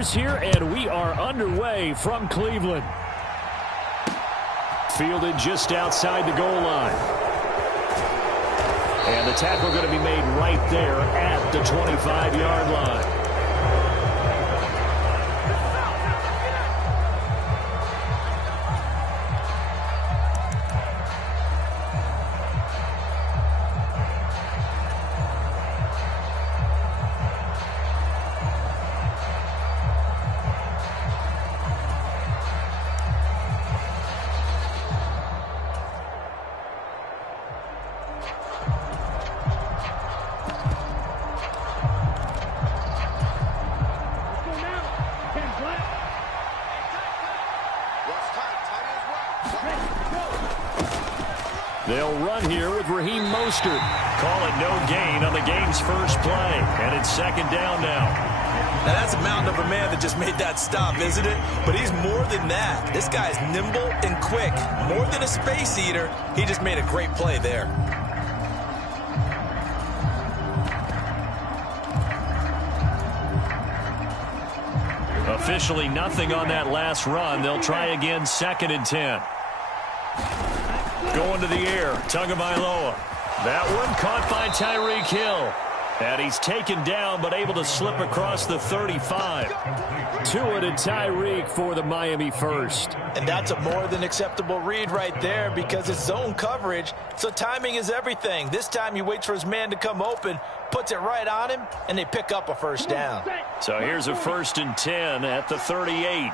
players here, and we are underway from Cleveland. Fielded just outside the goal line. And the tackle going to be made right there at the 25-yard line. They'll run here with Raheem Mostert. Call it no gain on the game's first play. And it's second down now. Now that's a mountain of a man that just made that stop, isn't it? But he's more than that. This guy's nimble and quick. More than a space eater, he just made a great play there. Officially nothing on that last run. They'll try again, second and 10. Going to the air, Tagovailoa. That one caught by Tyreek Hill. And he's taken down, but able to slip across the 35. Tua to Tyreek for the Miami first. And that's a more than acceptable read right there because it's zone coverage, so timing is everything. This time he waits for his man to come open, puts it right on him, and they pick up a first down. So here's a first and 10 at the 38.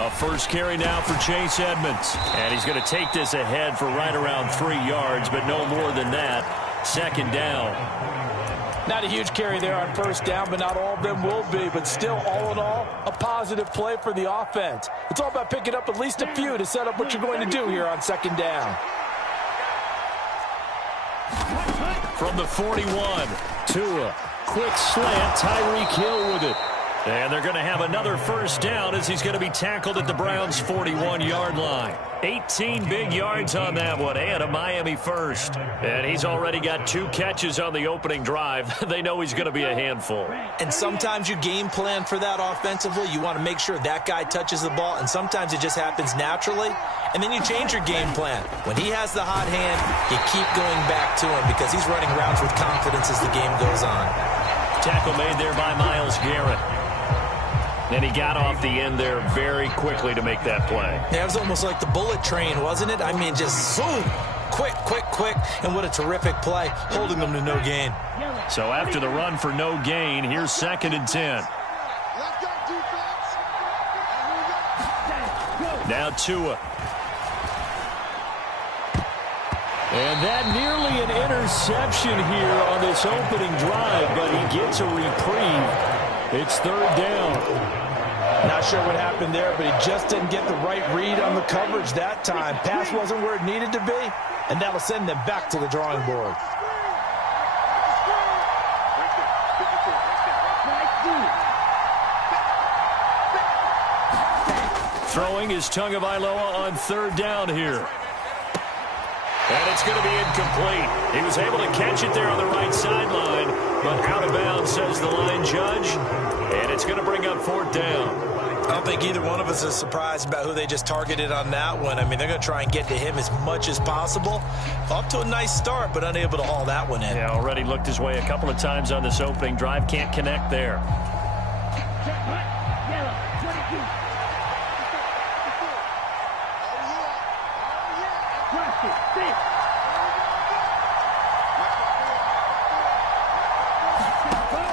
A first carry now for Chase Edmonds. And he's going to take this ahead for right around 3 yards, but no more than that. Second down. Not a huge carry there on first down, but not all of them will be. But still, all in all, a positive play for the offense. It's all about picking up at least a few to set up what you're going to do here on second down. From the 41, Tua. Quick slant, Tyreek Hill with it. And they're going to have another first down as he's going to be tackled at the Browns' 41-yard line. 18 big yards on that one, and a Miami first. And he's already got 2 catches on the opening drive. They know he's going to be a handful. And sometimes you game plan for that offensively. You want to make sure that guy touches the ball, and sometimes it just happens naturally. And then you change your game plan. When he has the hot hand, you keep going back to him because he's running routes with confidence as the game goes on. Tackle made there by Myles Garrett. And he got off the end there very quickly to make that play. Yeah, it was almost like the bullet train, wasn't it? I mean, just zoom. Quick, quick, quick. And what a terrific play, holding them to no gain. So after the run for no gain, here's second and 10. Now Tua. And that nearly an interception here on this opening drive, but he gets a reprieve. It's third down. Not sure what happened there, but he just didn't get the right read on the coverage that time. Pass wasn't where it needed to be, and that'll send them back to the drawing board. Throwing is Tagovailoa on third down here. And it's going to be incomplete. He was able to catch it there on the right sideline, but out of bounds, says the line judge. And it's going to bring up fourth down. I don't think either one of us is surprised about who they just targeted on that one. I mean, they're going to try and get to him as much as possible. Off to a nice start, but unable to haul that one in. Yeah, already looked his way a couple of times on this opening drive. Can't connect there.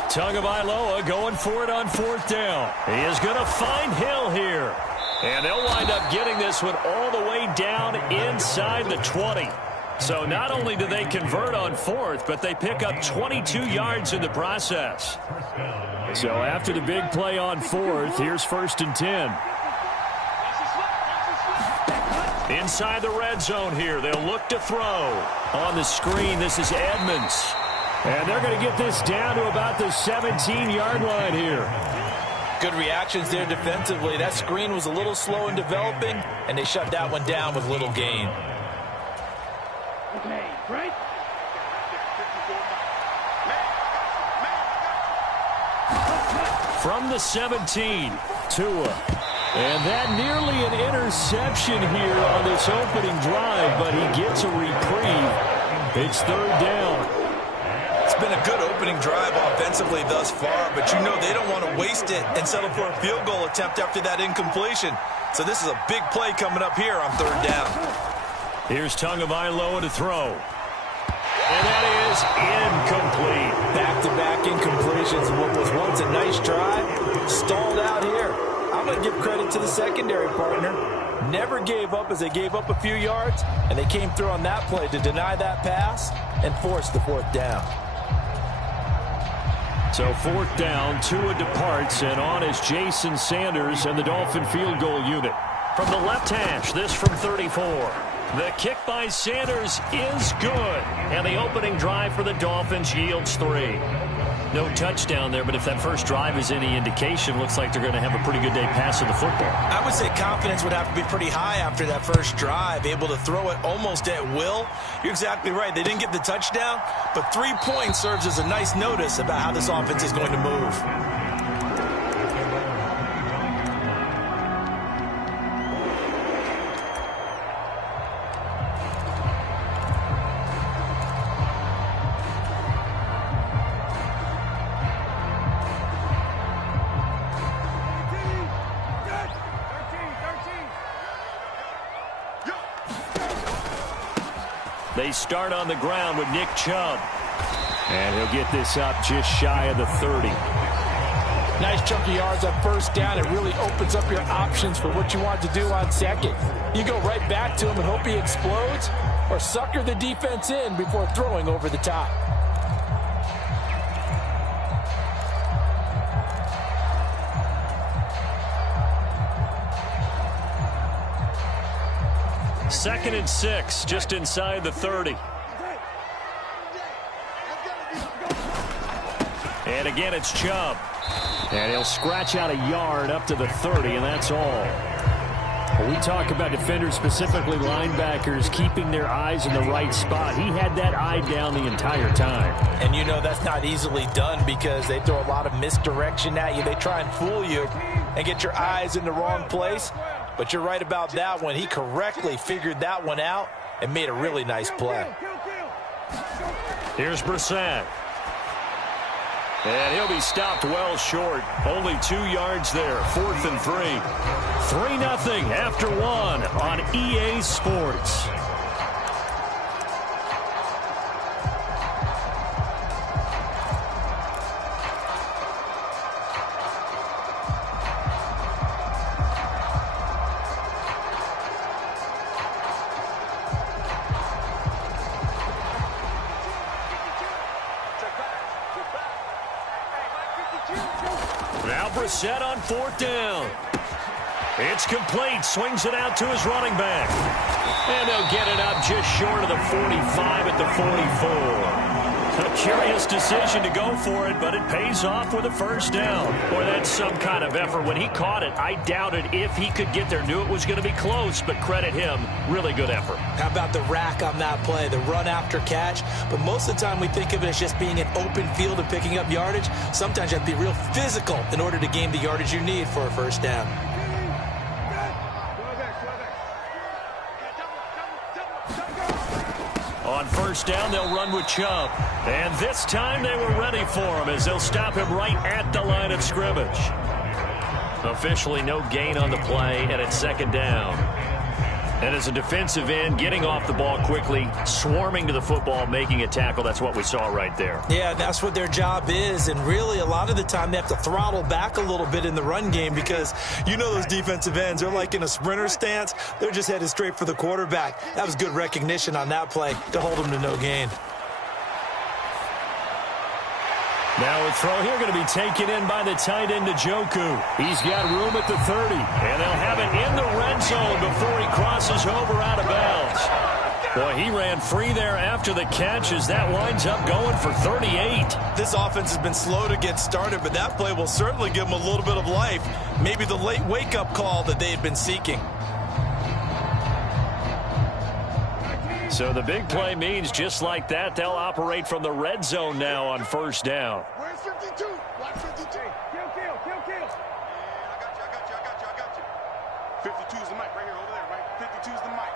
Tagovailoa going for it on fourth down. He is going to find Hill here. And they'll wind up getting this one all the way down inside the 20. So not only do they convert on fourth, but they pick up 22 yards in the process. So after the big play on fourth, here's first and 10. Inside the red zone here, they'll look to throw. On the screen, this is Edmonds. And they're going to get this down to about the 17-yard line here. Good reactions there defensively. That screen was a little slow in developing, and they shut that one down with little gain. from the 17. Tua. And that nearly an interception here on this opening drive, but he gets a reprieve. It's third down. It's been a good opening drive offensively thus far, but you know they don't want to waste it and settle for a field goal attempt after that incompletion. So this is a big play coming up here on third down. Here's Tagovailoa to throw. And that is incomplete. Back-to-back incompletions. What was once a nice drive, stalled out here. I'm going to give credit to the secondary partner. Never gave up as they gave up a few yards, and they came through on that play to deny that pass and force the fourth down. So fourth down, Tua departs, and on is Jason Sanders and the Dolphin field goal unit. From the left hash, this from 34. The kick by Sanders is good, and the opening drive for the Dolphins yields 3. No touchdown there, but if that first drive is any indication, looks like they're going to have a pretty good day passing the football. I would say confidence would have to be pretty high after that first drive, able to throw it almost at will. You're exactly right. They didn't get the touchdown, but 3 points serves as a nice notice about how this offense is going to move. They start on the ground with Nick Chubb. And he'll get this up just shy of the 30. Nice chunk of yards on first down. It really opens up your options for what you want to do on second. You go right back to him and hope he explodes, or sucker the defense in before throwing over the top. Second and 6, just inside the 30. And again, it's Chubb. And he'll scratch out a yard up to the 30, and that's all. When we talk about defenders, specifically linebackers, keeping their eyes in the right spot, he had that eye down the entire time. And you know that's not easily done because they throw a lot of misdirection at you. They try and fool you and get your eyes in the wrong place. But you're right about that one. He correctly figured that one out and made a really nice play. Here's Brissett. And he'll be stopped well short. Only 2 yards there. 4th and 3. 3-0 after 1 on EA Sports. Now Brissett on 4th down. It's complete. Swings it out to his running back. And they'll get it up just short of the 45 at the 44. A curious decision to go for it, but it pays off with a first down. Boy, that's some kind of effort. When he caught it, I doubted if he could get there. Knew it was going to be close, but credit him. Really good effort. How about the rack on that play, the run after catch? But most of the time we think of it as just being an open field and picking up yardage. Sometimes you have to be real physical in order to gain the yardage you need for a first down. On first down, they'll run with Chubb. And this time they were ready for him as they'll stop him right at the line of scrimmage. Officially no gain on the play, and it's second down. And as a defensive end, getting off the ball quickly, swarming to the football, making a tackle, that's what we saw right there. Yeah, that's what their job is, and really a lot of the time they have to throttle back a little bit in the run game because you know those defensive ends, they're like in a sprinter stance. They're just headed straight for the quarterback. That was good recognition on that play to hold them to no gain. Now a throw here going to be taken in by the tight end, Njoku. He's got room at the 30, and they'll have it in the red zone before he crosses over out of bounds. Boy, he ran free there after the catch as that winds up going for 38. This offense has been slow to get started, but that play will certainly give them a little bit of life. Maybe the late wake-up call that they had been seeking. So the big play means just like that, they'll operate from the red zone now on first down. Where's 52? Watch 52. Kill. I got you. 52 is the mic right here, over there, right? 52 is the mic.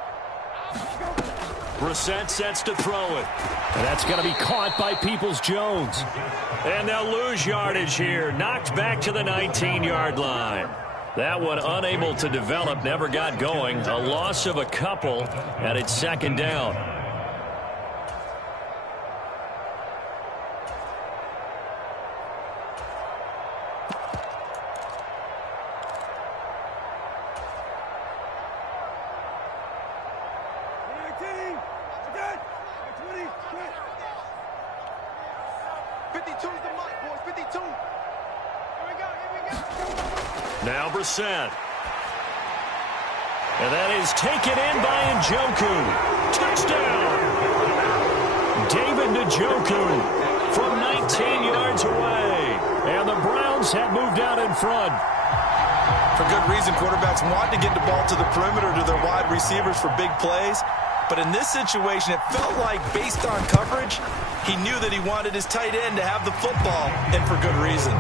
Brissett sets to throw it. And that's going to be caught by Peoples-Jones. And they'll lose yardage here. Knocked back to the 19-yard line. That one unable to develop, never got going. A loss of a couple, and it's second down. Now Brissett. And that is taken in by Njoku. Touchdown! David Njoku from 19 yards away. And the Browns have moved out in front. For good reason, quarterbacks want to get the ball to the perimeter to their wide receivers for big plays. But in this situation, it felt like, based on coverage, he knew that he wanted his tight end to have the football, and for good reason.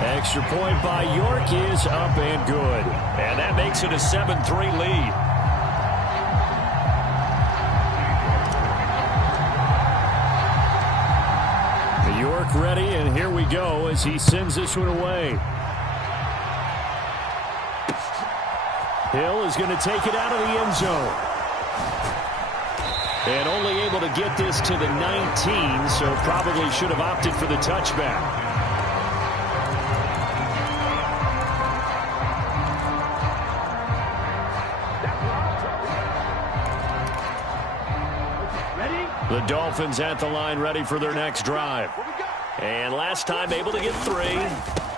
Extra point by York is up and good. And that makes it a 7-3 lead. York ready, and here we go as he sends this one away. Hill is going to take it out of the end zone. And only able to get this to the 19, so probably should have opted for the touchback. The Dolphins at the line, ready for their next drive. And last time able to get 3.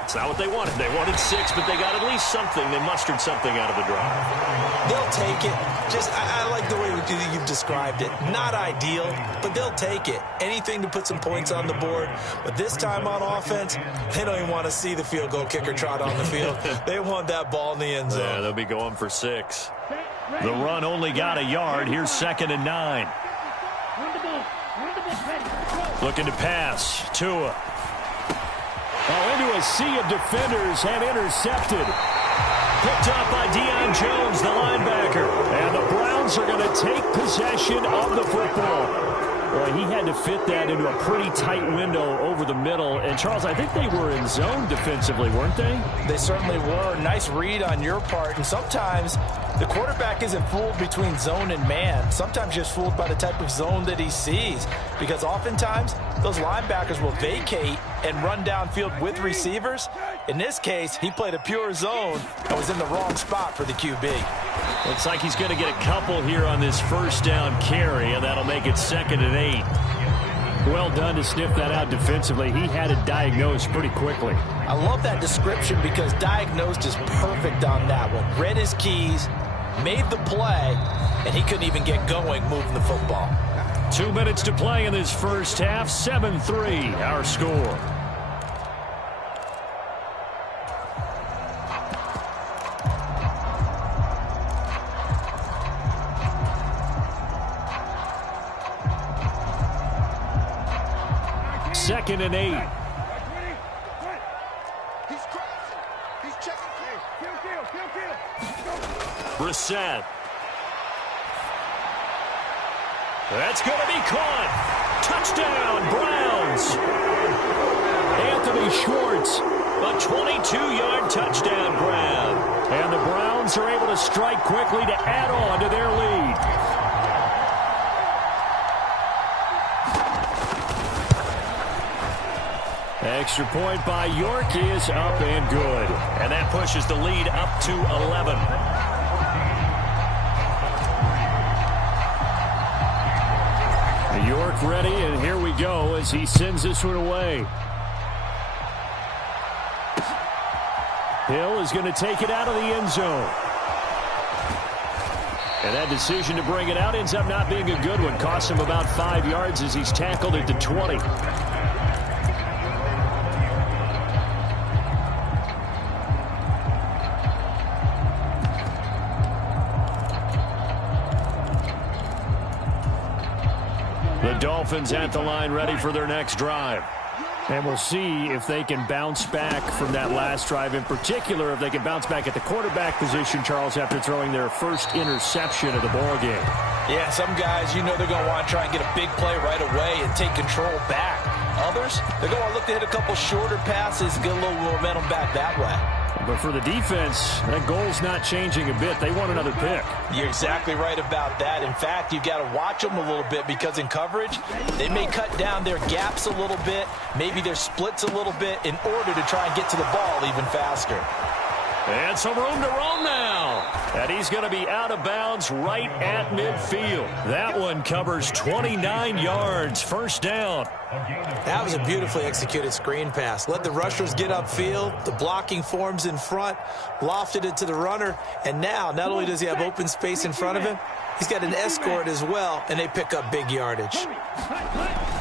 It's not what they wanted. They wanted 6, but they got at least something. They mustered something out of the drive. They'll take it. I like the way you've described it. Not ideal, but they'll take it. Anything to put some points on the board. But this time on offense, they don't even want to see the field goal kicker trot on the field. They want that ball in the end zone. Yeah, they'll be going for 6. The run only got a yard. Here's 2nd and 9. Looking to pass. Tua. Into a sea of defenders and intercepted. Picked up by Deion Jones, the linebacker. And the Browns are going to take possession of the football. Well, he had to fit that into a pretty tight window over the middle. And, Charles, I think they were in zone defensively, weren't they? They certainly were. Nice read on your part. And sometimes the quarterback isn't fooled between zone and man. Sometimes just fooled by the type of zone that he sees. Because oftentimes those linebackers will vacate and run downfield with receivers. In this case, he played a pure zone and was in the wrong spot for the QB. Looks like he's going to get a couple here on this first down carry, and that'll make it 2nd and 8. Well done to sniff that out defensively. He had it diagnosed pretty quickly. I love that description because diagnosed is perfect on that one. Read his keys, made the play, and he couldn't even get going moving the football. 2 minutes to play in this first half. 7-3, our score. Second and 8. He's crossing. He's checking. Kill. Brissett. That's going to be caught. Touchdown, Browns. Anthony Schwartz, a 22-yard touchdown grab. And the Browns are able to strike quickly to add on to their lead. Extra point by York is up and good. And that pushes the lead up to 11. York ready, and here we go as he sends this one away. Hill is going to take it out of the end zone. And that decision to bring it out ends up not being a good one. Costs him about 5 yards as he's tackled at the 20. The Dolphins at the line ready for their next drive. And we'll see if they can bounce back from that last drive. In particular, if they can bounce back at the quarterback position, Charles, after throwing their first interception of the ball game. Yeah, some guys, you know they're going to want to try and get a big play right away and take control back. Others, they're going to look to hit a couple shorter passes, get a little momentum back that way. But for the defense, that goal's not changing a bit. They want another pick. You're exactly right about that. In fact, you've got to watch them a little bit because in coverage, they may cut down their gaps a little bit, maybe their splits a little bit in order to try and get to the ball even faster. And some room to roam now. And he's going to be out of bounds right at midfield. That one covers 29 yards. First down. That was a beautifully executed screen pass. Let the rushers get upfield. The blocking forms in front. Lofted it to the runner. And now, not only does he have open space in front of him, he's got an escort as well, and they pick up big yardage.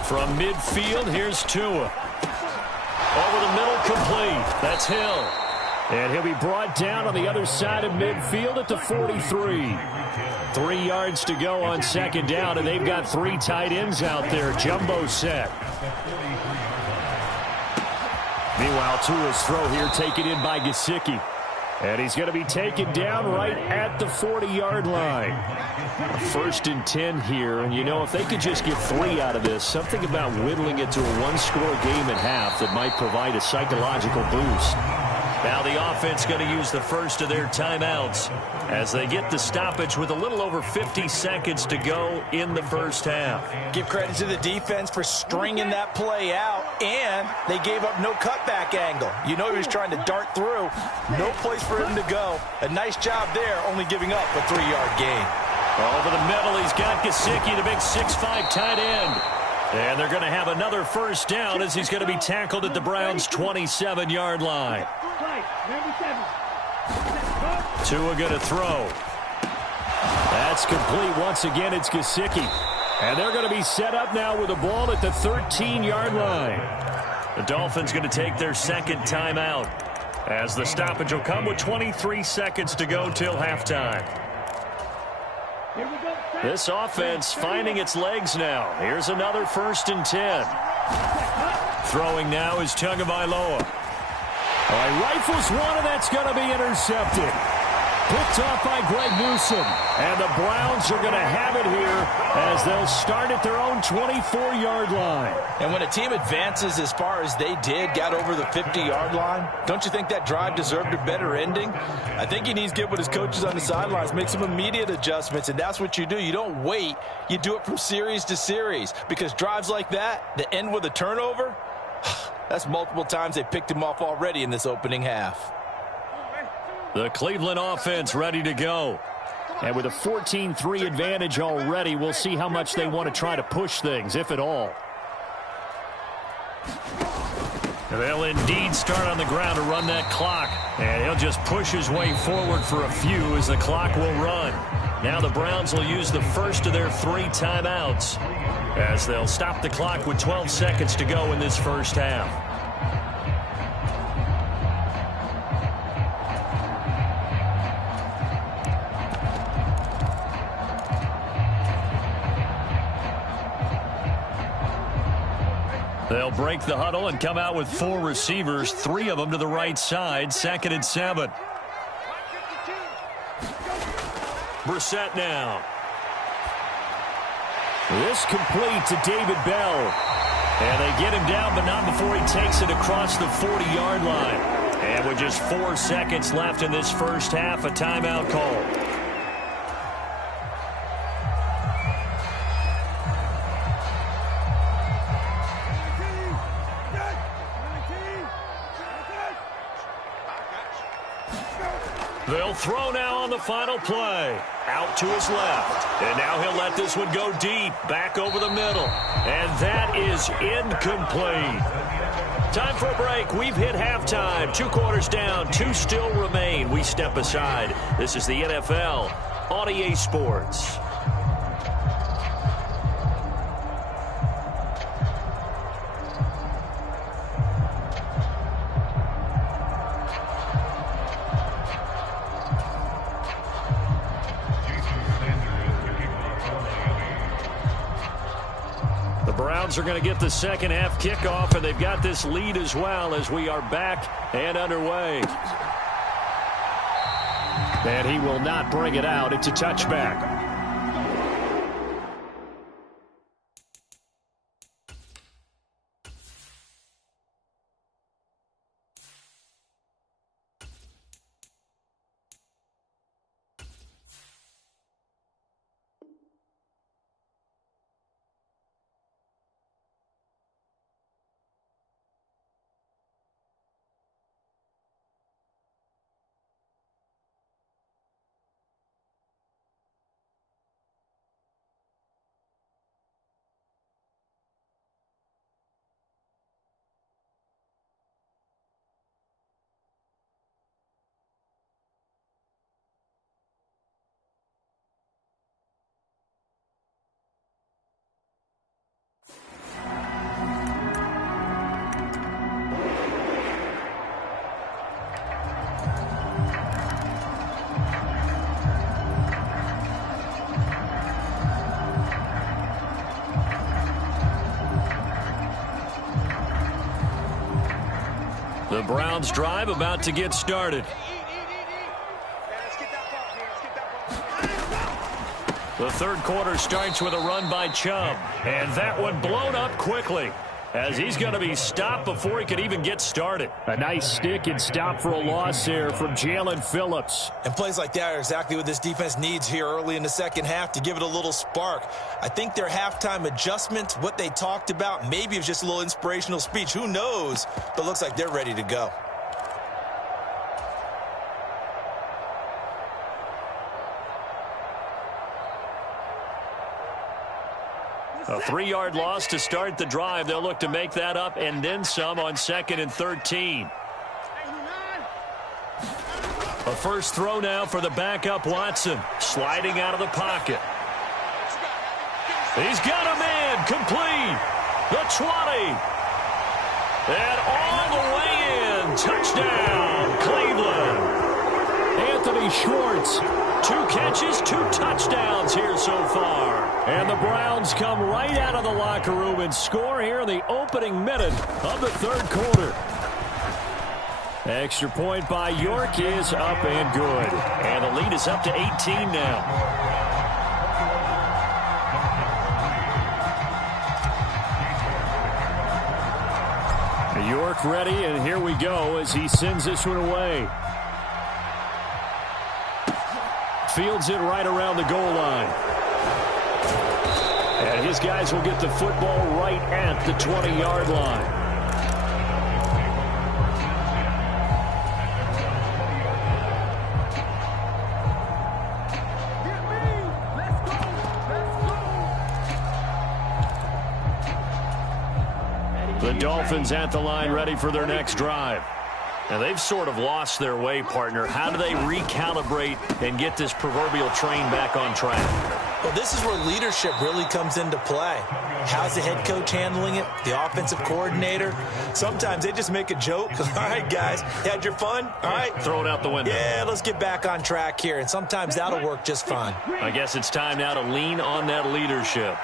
From midfield, here's Tua. Over the middle, complete. That's Hill. And he'll be brought down on the other side of midfield at the 43. 3 yards to go on second down, and they've got 3 tight ends out there. Jumbo set. Meanwhile, Tua's throw here taken in by Gesicki. And he's going to be taken down right at the 40-yard line. 1st and 10 here. And, you know, if they could just get 3 out of this, something about whittling it to a one-score game at half that might provide a psychological boost. Now the offense going to use the first of their timeouts as they get the stoppage with a little over 50 seconds to go in the first half. Give credit to the defense for stringing that play out, and they gave up no cutback angle. You know he was trying to dart through. No place for him to go. A nice job there, only giving up a 3-yard gain. Over the middle, he's got Gesicki, the big 6'5" tight end. And they're going to have another first down as he's going to be tackled at the Browns' 27-yard line. Tua going to throw. That's complete. Once again, it's Gesicki. And they're going to be set up now with the ball at the 13-yard line. The Dolphins going to take their second timeout as the stoppage will come with 23 seconds to go till halftime. This offense finding its legs now. Here's another 1st and 10. Throwing now is Tagovailoa. All right, rifles one, and that's going to be intercepted. Picked off by Greg Newsome. And the Browns are going to have it here as they'll start at their own 24-yard line. And when a team advances as far as they did, got over the 50-yard line, don't you think that drive deserved a better ending? I think he needs to get with his coaches on the sidelines, make some immediate adjustments, and that's what you do. You don't wait. You do it from series to series, because drives like that end with a turnover, that's multiple times they picked him off already in this opening half. The Cleveland offense ready to go. And with a 14-3 advantage already, we'll see how much they want to try to push things, if at all. They'll indeed start on the ground to run that clock. And he'll just push his way forward for a few as the clock will run. Now the Browns will use the first of their 3 timeouts as they'll stop the clock with 12 seconds to go in this first half. They'll break the huddle and come out with 4 receivers, 3 of them to the right side, 2nd and 7. Brissett now. This complete to David Bell. And they get him down, but not before he takes it across the 40-yard line. And with just 4 seconds left in this first half, a timeout call. They'll throw now on the final play. Out to his left. And now he'll let this one go deep. Back over the middle. And that is incomplete. Time for a break. We've hit halftime. 2 quarters down. 2 still remain. We step aside. This is the NFL on EA Sports. Browns are going to get the second half kickoff, and they've got this lead as well as we are back and underway. And he will not bring it out. It's a touchback. The Browns drive about to get started. The third quarter starts with a run by Chubb, and that one blown up quickly as he's going to be stopped before he could even get started. A nice stick and stop for a loss there from Jalen Phillips. And plays like that are exactly what this defense needs here early in the second half to give it a little spark. I think their halftime adjustments, what they talked about, maybe it was just a little inspirational speech. Who knows? But it looks like they're ready to go. A 3-yard loss to start the drive. They'll look to make that up and then some on 2nd and 13. A first throw now for the backup Watson. Sliding out of the pocket. He's got a man. Complete. The 20. And all the way in. Touchdown, Cleveland. Anthony Schwartz. 2 catches, 2 touchdowns here so far. And the Browns come right out of the locker room and score here in the opening minute of the third quarter. Extra point by York is up and good. And the lead is up to 18 now. York ready, and here we go as he sends this one away. Fields it right around the goal line. And his guys will get the football right at the 20-yard line. The Dolphins at the line ready for their next drive. Now, they've sort of lost their way, partner. How do they recalibrate and get this proverbial train back on track? Well, this is where leadership really comes into play. How's the head coach handling it? The offensive coordinator? Sometimes they just make a joke. All right, guys, had your fun? All right. Throw it out the window. Yeah, let's get back on track here. And sometimes that'll work just fine. I guess it's time now to lean on that leadership.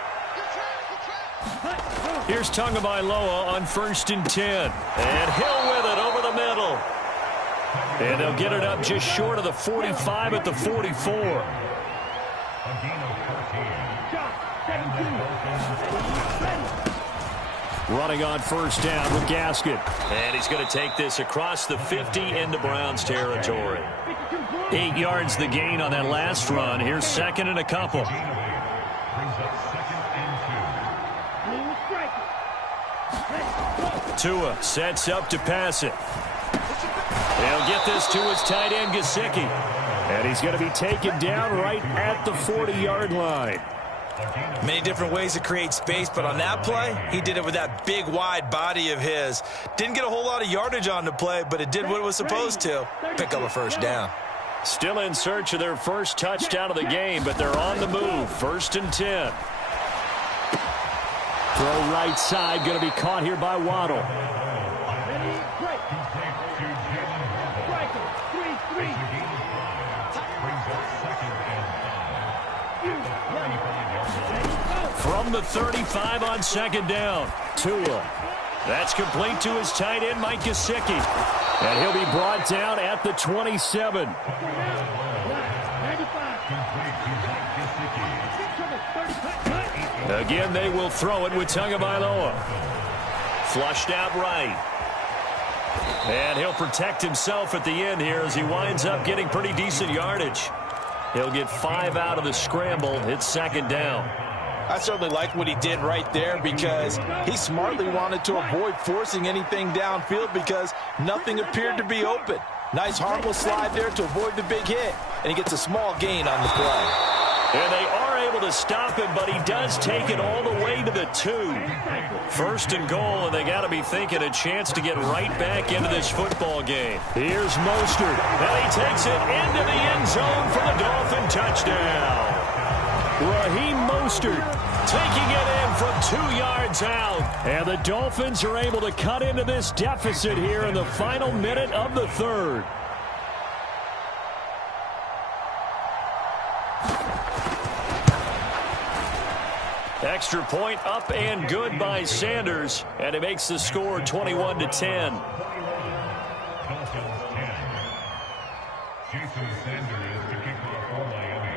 Here's Tagovailoa on 1st and 10. And Hill with it over the middle. And they'll get it up just short of the 45 at the 44. Running on 1st down with Gaskin. And he's going to take this across the 50 into Browns territory. 8 yards the gain on that last run. Here's 2nd and a couple. Tua sets up to pass it. He'll get this to his tight end, Gesicki. And he's going to be taken down right at the 40-yard line. Many different ways to create space, but on that play, he did it with that big, wide body of his. Didn't get a whole lot of yardage on the play, but it did what it was supposed to. Pick up a 1st down. Still in search of their first touchdown of the game, but they're on the move. 1st and 10. Throw right side, going to be caught here by Waddle. From the 35 on second down, Tua. That's complete to his tight end, Mike Gesicki. And he'll be brought down at the 27. Again, they will throw it with Tagovailoa. Flushed out right. And he'll protect himself at the end here as he winds up getting pretty decent yardage. He'll get 5 out of the scramble. It's second down. I certainly like what he did right there because he smartly wanted to avoid forcing anything downfield because nothing appeared to be open. Nice harmless slide there to avoid the big hit, and he gets a small gain on the play. And they are able to stop him, but he does take it all the way to the 2. First and goal, and they got to be thinking a chance to get right back into this football game. Here's Mostert, and he takes it into the end zone for the Dolphin touchdown. Raheem Mostert taking it in from 2 yards out. And the Dolphins are able to cut into this deficit here in the final minute of the third. Extra point up and good by Sanders, and it makes the score 21-10. Jason Sanders to kick off for Miami.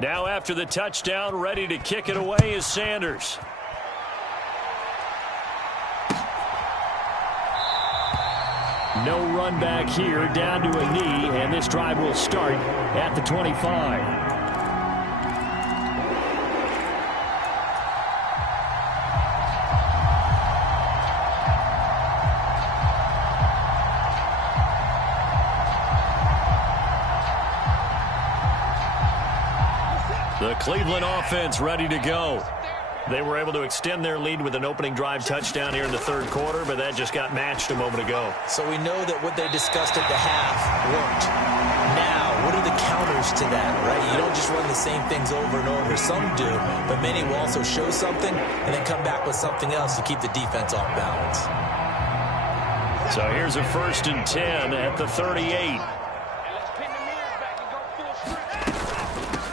Now after the touchdown, ready to kick it away is Sanders. No run back here, down to a knee, and this drive will start at the 25. The Cleveland offense ready to go. They were able to extend their lead with an opening drive touchdown here in the third quarter, but that just got matched a moment ago. So we know that what they discussed at the half worked. Now, what are the counters to that, right? You don't just run the same things over and over. Some do, but many will also show something and then come back with something else to keep the defense off balance. So here's a 1st and 10 at the 38.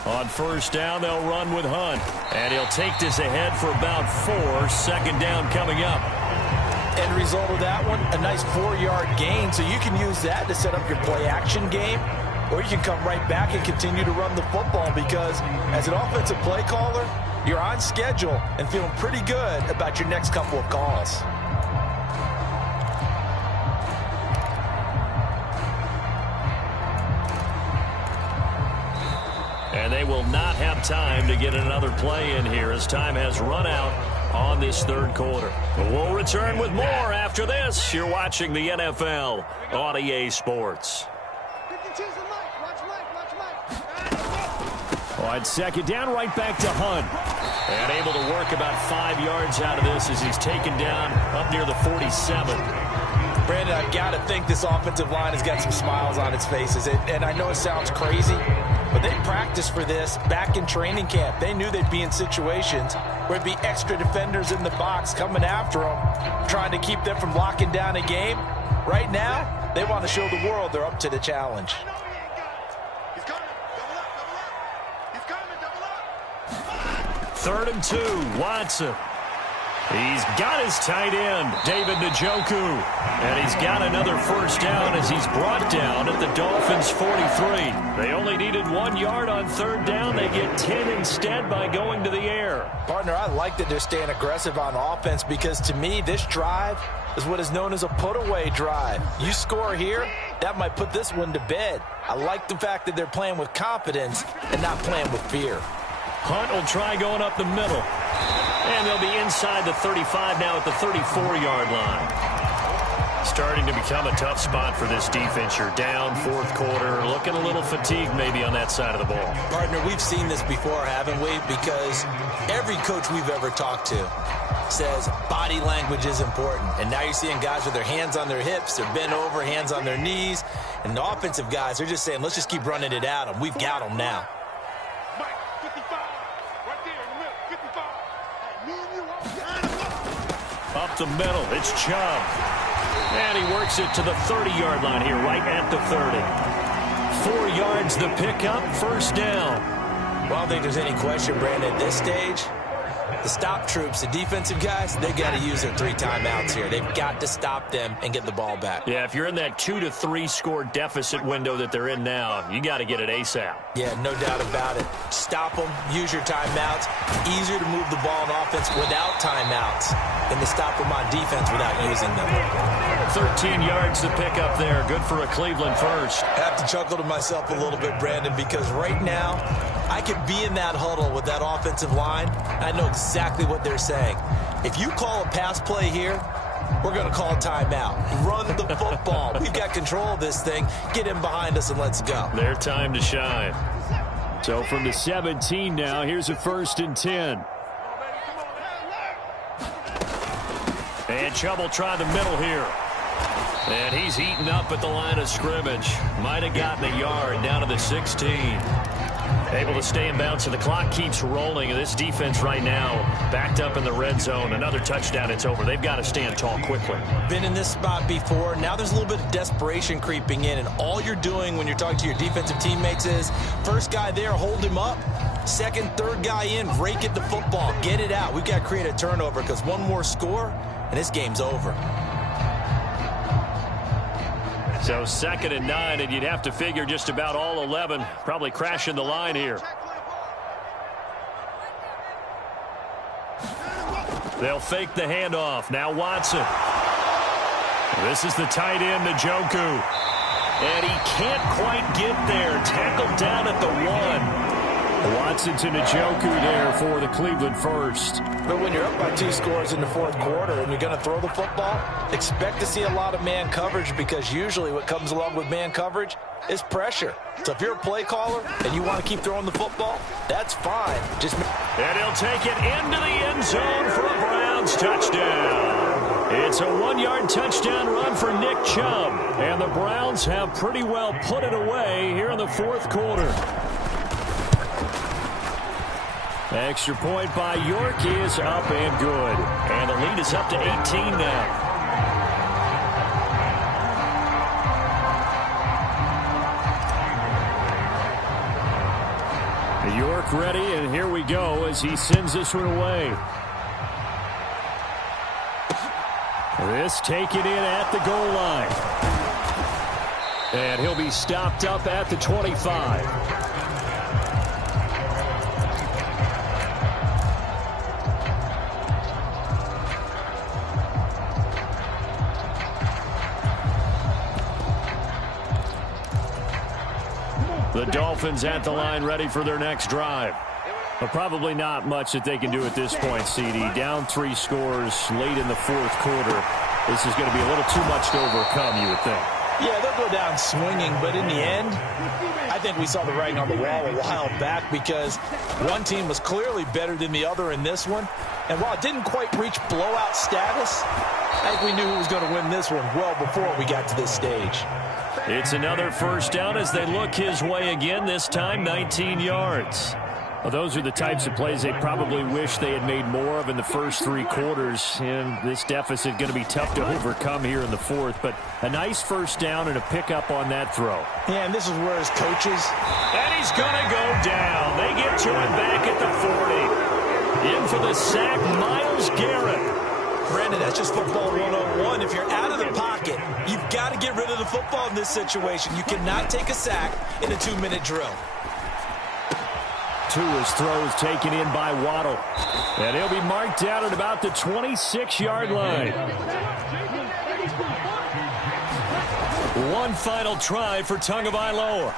On first down, they'll run with Hunt. And he'll take this ahead for about 4. Second down coming up. End result of that one, a nice 4-yard gain. So you can use that to set up your play-action game, or you can come right back and continue to run the football because as an offensive play caller, you're on schedule and feeling pretty good about your next couple of calls. And they will not have time to get another play in here as time has run out on this third quarter. We'll return with more after this. You're watching the NFL on EA Sports. On second down, right back to Hunt. And able to work about 5 yards out of this as he's taken down up near the 47. Brandon, I've got to think this offensive line has got some smiles on its faces. And I know it sounds crazy, but they practiced for this back in training camp. They knew they'd be in situations where it'd be extra defenders in the box coming after them, trying to keep them from locking down a game. Right now, they want to show the world they're up to the challenge. Third and 2, Watson. He's got his tight end, David Njoku. And he's got another first down as he's brought down at the Dolphins' 43. They only needed 1 yard on third down. They get 10 instead by going to the air. Partner, I like that they're staying aggressive on offense because to me, this drive is what is known as a put-away drive. You score here, that might put this one to bed. I like the fact that they're playing with confidence and not playing with fear. Hunt will try going up the middle. And they'll be inside the 35 now at the 34-yard line. Starting to become a tough spot for this defense. You're down fourth quarter, looking a little fatigued maybe on that side of the ball. Partner, we've seen this before, haven't we? Because every coach we've ever talked to says body language is important. And now you're seeing guys with their hands on their hips, they're bent over, hands on their knees. And the offensive guys are just saying, let's just keep running it at them. We've got them now. Up the middle, it's Chubb. And he works it to the 30-yard line here, right at the 30. 4 yards the pickup, first down. Well, I don't think there's any question, Brandon, at this stage, the stop troops, the defensive guys, they got to use their 3 timeouts here. They've got to stop them and get the ball back. Yeah, if you're in that 2 to 3 score deficit window that they're in now, you got to get it ASAP. Yeah, no doubt about it. Stop them, use your timeouts. Easier to move the ball on offense without timeouts than to stop them on defense without using them. 13 yards to pick up there. Good for a Cleveland first. I have to chuckle to myself a little bit, Brandon, because right now I could be in that huddle with that offensive line. I know exactly what they're saying. If you call a pass play here, we're going to call a timeout. Run the football. We've got control of this thing. Get in behind us and let's go. Their time to shine. So from the 17 now, here's a 1st and 10. And Chubb will try the middle here. And he's eaten up at the line of scrimmage. Might have gotten a yard down to the 16. Able to stay in bounds, so the clock keeps rolling. And this defense right now backed up in the red zone. Another touchdown, it's over. They've got to stand tall quickly. Been in this spot before. Now there's a little bit of desperation creeping in. And all you're doing when you're talking to your defensive teammates is, first guy there, hold him up. Second, third guy in, rake at the football. Get it out. We've got to create a turnover because one more score, and this game's over. So 2nd and 9, and you'd have to figure just about all 11 probably crashing the line here. They'll fake the handoff. Now Watson. This is the tight end, Njoku. And he can't quite get there. Tackled down at the 1. Watson to Njoku there for the Cleveland first. But when you're up by 2 scores in the 4th quarter and you're going to throw the football, expect to see a lot of man coverage because usually what comes along with man coverage is pressure. So if you're a play caller and you want to keep throwing the football, that's fine. And he'll take it into the end zone for a Browns touchdown. It's a 1-yard touchdown run for Nick Chubb. And the Browns have pretty well put it away here in the 4th quarter. Extra point by York is up and good. And the lead is up to 18 now. York ready, and here we go as he sends this one away. This taken in at the goal line. And he'll be stopped up at the 25. The Dolphins at the line ready for their next drive. But probably not much that they can do at this point, CD. Down 3 scores late in the 4th quarter. This is going to be a little too much to overcome, you would think. Yeah, they'll go down swinging, but in the end, I think we saw the writing on the wall a while back because one team was clearly better than the other in this one. And while it didn't quite reach blowout status, I think we knew who was going to win this one well before we got to this stage. It's another first down as they look his way again, this time 19 yards. Well, those are the types of plays they probably wish they had made more of in the first 3 quarters. And this deficit going to be tough to overcome here in the 4th. But a nice first down and a pickup on that throw. Yeah, and this is where his coaches. And he's going to go down. They get to him back at the 40. In for the sack, Myles Garrett. Brandon, that's just football 101. If you're out of the pocket, you've got to get rid of the football in this situation. You cannot take a sack in a 2-minute drill. Tua's throw is taken in by Waddle. And he'll be marked down at about the 26-yard line. One final try for Tagovailoa.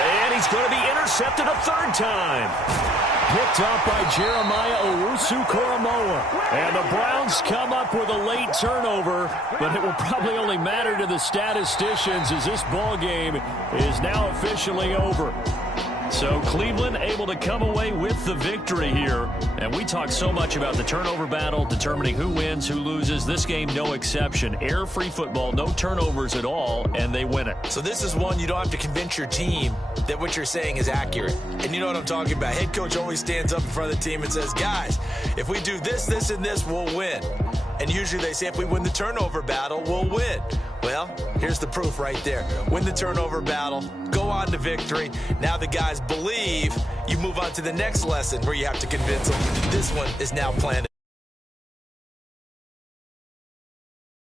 And he's going to be intercepted a 3rd time. Picked up by Jeremiah Owusu-Koramoah. And the Browns come up with a late turnover, but it will probably only matter to the statisticians as this ball game is now officially over. So Cleveland able to come away with the victory here. And we talk so much about the turnover battle, determining who wins, who loses. This game, no exception. Air-free football, no turnovers at all, and they win it. So this is one you don't have to convince your team that what you're saying is accurate. And you know what I'm talking about. Head coach always stands up in front of the team and says, guys, if we do this, this, and this, we'll win. And usually they say if we win the turnover battle, we'll win. Well, here's the proof right there. Win the turnover battle, go on to victory. Now the guys believe. You move on to the next lesson where you have to convince them this one is now planted.